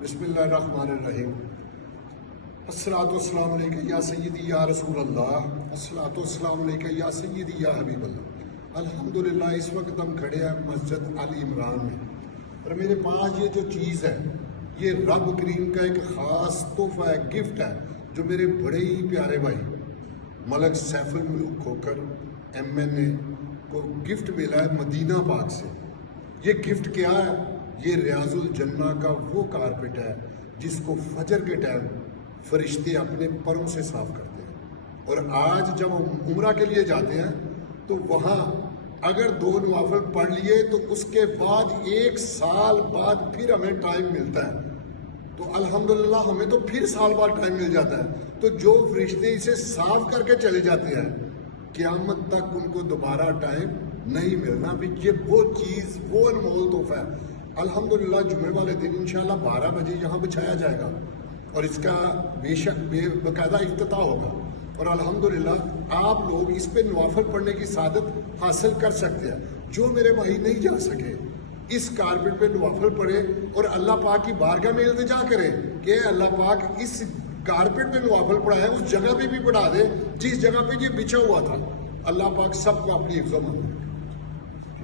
बिस्मिल्लाहिर्रहमानिर्रहीम। अस्सलातु वस्सलामु अलैका या सय्यदी या रसूल अल्लाह, अस्सलातु वस्सलामु अलैका या सय्यदी या हबीब अल्लाह। अल्हम्दुलिल्लाह इस वक्त हम खड़े हैं मस्जिद अली इमरान में, और मेरे पास ये जो चीज़ है ये रब करीम का एक ख़ास तोहफ़ा है, गिफ्ट है, जो मेरे बड़े ही प्यारे भाई मलक सैफुल मुल्क खोकर MNA को गिफ्ट मिला है मदीना पाक से। ये गिफ्ट क्या है? ये रियाजुल जन्ना का वो कारपेट है जिसको फजर के टाइम फरिश्ते अपने परों से साफ करते हैं। और आज जब हम उम्रा के लिए जाते हैं तो वहाँ अगर 2 नवाफिल पढ़ लिए तो उसके बाद 1 साल बाद फिर हमें टाइम मिलता है। तो अल्हम्दुलिल्लाह हमें तो फिर साल बाद टाइम मिल जाता है। तो जो फरिश्ते इसे साफ करके चले जाते हैं, क़यामत तक उनको दोबारा टाइम नहीं मिलना। भी ये वो चीज़, वो अनमोल तोहफा है। अल्हम्दुलिल्लाह जुमे वाले दिन इंशाल्लाह 12 बजे यहाँ बिछाया जाएगा और इसका बेशक बेकायदा इफ्तिताह होगा। और अल्हम्दुलिल्लाह आप लोग इस पे नवाफिल पढ़ने की सादत हासिल कर सकते हैं। जो मेरे भाई नहीं जा सके इस कारपेट पे नवाफिल पढ़े और अल्लाह पाक की बारगाह में इल्तिजा करें कि अल्लाह पाक इस कारपेट पे नवाफिल पढ़ा है, उस जगह पे भी पढ़ा दे जिस जगह पे ये बिछा हुआ था। अल्लाह पाक सबको अपनी हिफ्ज़ में